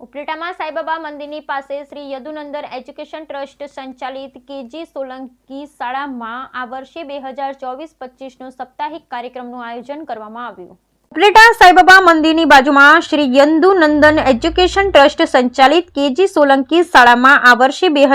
ઉપલેટામાં સાઈબાબા મંદિરની પાસે Shri Yadunandan education trust સંચાલિત કેજી સોલંકી શાળામાં આ વર્ષે બે હજાર ચોવીસ પચીસનો સાપ્તાહિક કાર્યક્રમનું આયોજન કરવામાં આવ્યું. ઉપલેટા સાઈબાબા મંદિરની બાજુમાં શ્રી યદુનંદન એજ્યુકેશન ટ્રસ્ટ સંચાલિત કેજી સોલંકી શાળામાં આ વર્ષે બે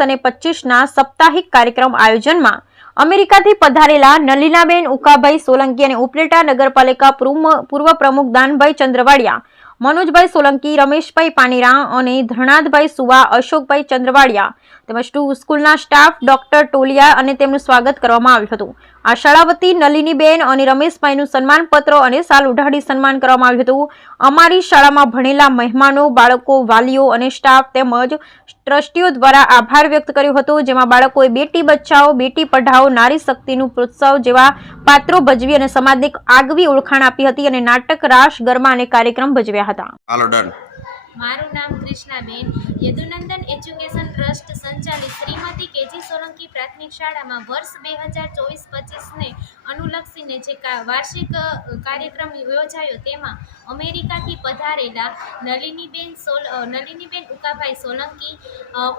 અને પચીસના સાપ્તાહિક કાર્યક્રમ આયોજનમાં અમેરિકાથી પધારેલા નલીનાબેન ઉકાભાઈ સોલંકી અને ઉપલેટા નગરપાલિકા પૂર્વ પ્રમુખ દાનભાઈ ચંદ્રવાડિયા મનોજભાઈ સોલંકી, રમેશભાઈ પાનેરા અને ધરણાદભાઈ સુવા, અશોકભાઈ ચંદ્રવાડિયા તેમજ ટુ- સ્કૂલના સ્ટાફ, ડોક્ટર ટોલિયા અને તેમનું સ્વાગત કરવામાં આવ્યું હતું. આ શાળા વતી નલિનીબેન અને રમેશભાઈનું સન્માનપત્ર અને સાલ ઉઢાડી સન્માન કરવામાં આવ્યું હતું. અમારી શાળામાં ભણેલા મહેમાનો, બાળકો, વાલીઓ અને સ્ટાફ તેમજ ટ્રસ્ટીઓ દ્વારા આભાર વ્યક્ત કર્યો હતો, જેમાં બાળકોએ બેટી બચાવો, બેટી પઢાઓ, નારી શક્તિનું પ્રોત્સાહ જેવા પાત્રો ભજવી અને સમાજને આગવી ઓળખાણ આપી હતી અને નાટક રાસ ગરબા અને કાર્યક્રમ ભજવ્યા હતા. હાલો ડન. મારું નામ કૃષ્ણાબેન. યદુનંદન એજ્યુકેશન ટ્રસ્ટ સંચાલિત શ્રીમતી કેજી સોલંકી પ્રાથમિક શાળામાં વર્ષ બે હજાર ચોવીસ પચીસને અનુલક્ષીને જે વાર્ષિક કાર્યક્રમ યોજાયો તેમાં અમેરિકાથી પધારેલા નલિનીબેન સોલ નલિનીબેન ઉકાભાઈ સોલંકી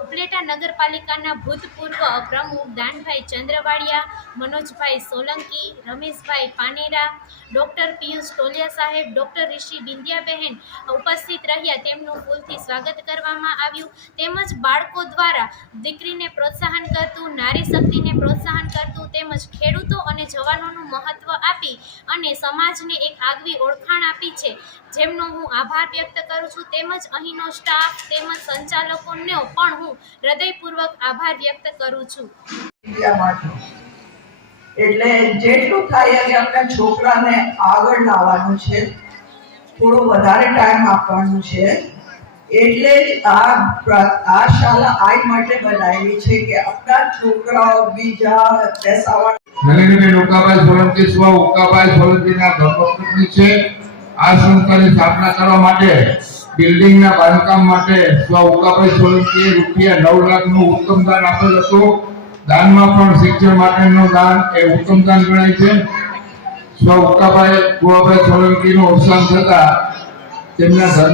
ઉપલેટા નગરપાલિકાના ભૂતપૂર્વ પ્રમુખ દાનભાઈ ચંદ્રવાડિયા, મનોજભાઈ સોલંકી, રમેશભાઈ પાનેરા, ડૉક્ટર પિયુષ ટોલિયા સાહેબ, ડૉક્ટર ઋષિ બિંદિયાબહેન ઉપસ્થિત રહ્યા. તેમનું ફૂલથી સ્વાગત કરવામાં આવ્યું. તેમજ બાળકો દ્વારા દીકરીને પ્રોત્સાહન કરતું, નારી શક્તિને પ્રોત્સાહન કરતું, તેમજ ખેડૂતો અને જવાનોનું મહત્ત્વ આપી અને સમાજને એક આગવી ઓળખાણ આપી છે. જેમનો હું આભાર વ્યક્ત કરું છું. તેમજ અહીંનો સ્ટાફ તેમજ સંચાલકોનો પણ હું હૃદયપૂર્વક આભાર વ્યક્ત કરું છું. એટલે જેટલું થાય એટલે આપણે છોકરાને આગળ લાવવાનું છે. થોડો વધારે ટાઈમ આપવાનો છે. એટલે આ આ શાળા આ માટે બનાવી છે કે આપણા છોકરાઓ બીજા બેસાવા નલિનીબેન ઉકાભાઈ સોલંકી સ્વ ઉકાભાઈ સોલંકીના ધર્મપત્ની છે. આ સંસ્થાની સ્થાપના કરવા માટે, બિલ્ડિંગના બાંધકામ માટે સ્વ ઉકાભાઈ સોલંકીએ રૂપિયા નવ લાખનું ઉત્તમ દાન આપેલ હતું. દાનમાં પણ શિક્ષણ માટેનું દાન એ ઉત્તમ દાન ગણાય છે. સ્વ ઉકાભાઈ કુવાભાઈ સોલંકીનું અવસાન થતા તેમના ધર્મ